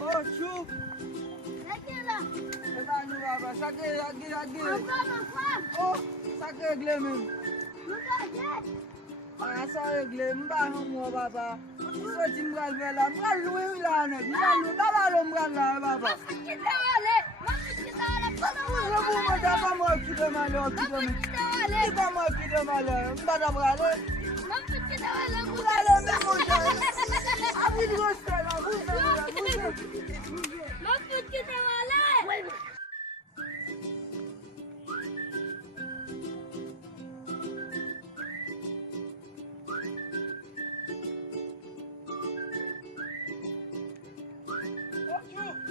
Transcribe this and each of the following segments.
Oh, chou. E ba nou baba, sa ke agi. Oh, sa ke regle men. Ah, sa regle, mba nan mwa baba. Si soti mbral ve la, mbral loue ou la anek. Mbral loue, baba lo mbral la baba. Mwen pou mwen ta pa mwen ki de male, ki pa mwen ki de male. Mba da brale. Brale men mwen chan. A vide roste la,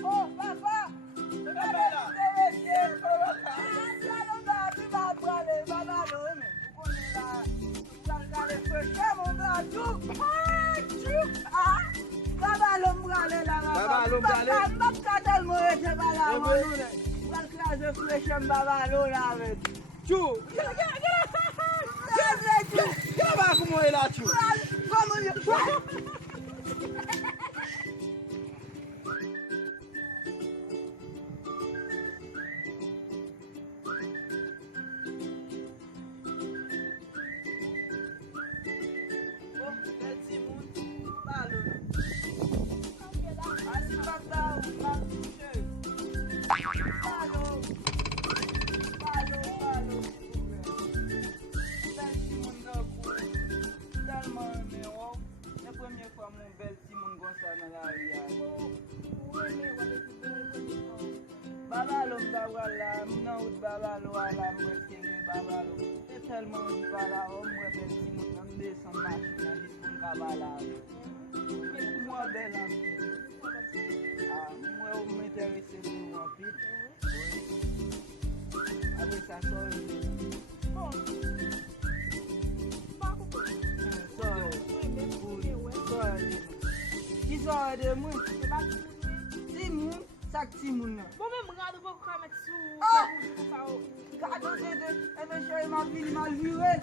Oh, papa! Babalo mdawala, mnout babalo ala mweskenge babalo. E telman di bala o mwe bel si moun nan desan machina diskon kabala. Mwa bel anpi. Mwe ou m'interese pou anpi. Awe sa soye. Soye. Ki soye de mwen? Si moun? Sak ti moun nan. Bon men mwen gade pou kamet sou. Kado de, ebe choy ma vili mal vire.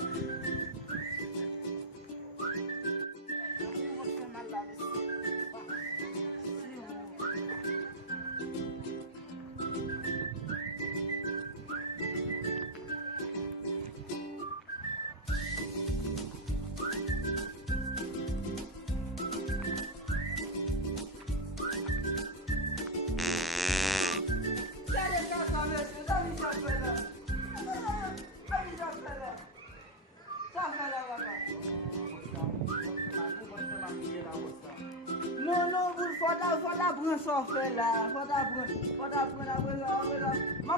Non, vous faut la prendre ça fait là, faut la prendre après là. Ma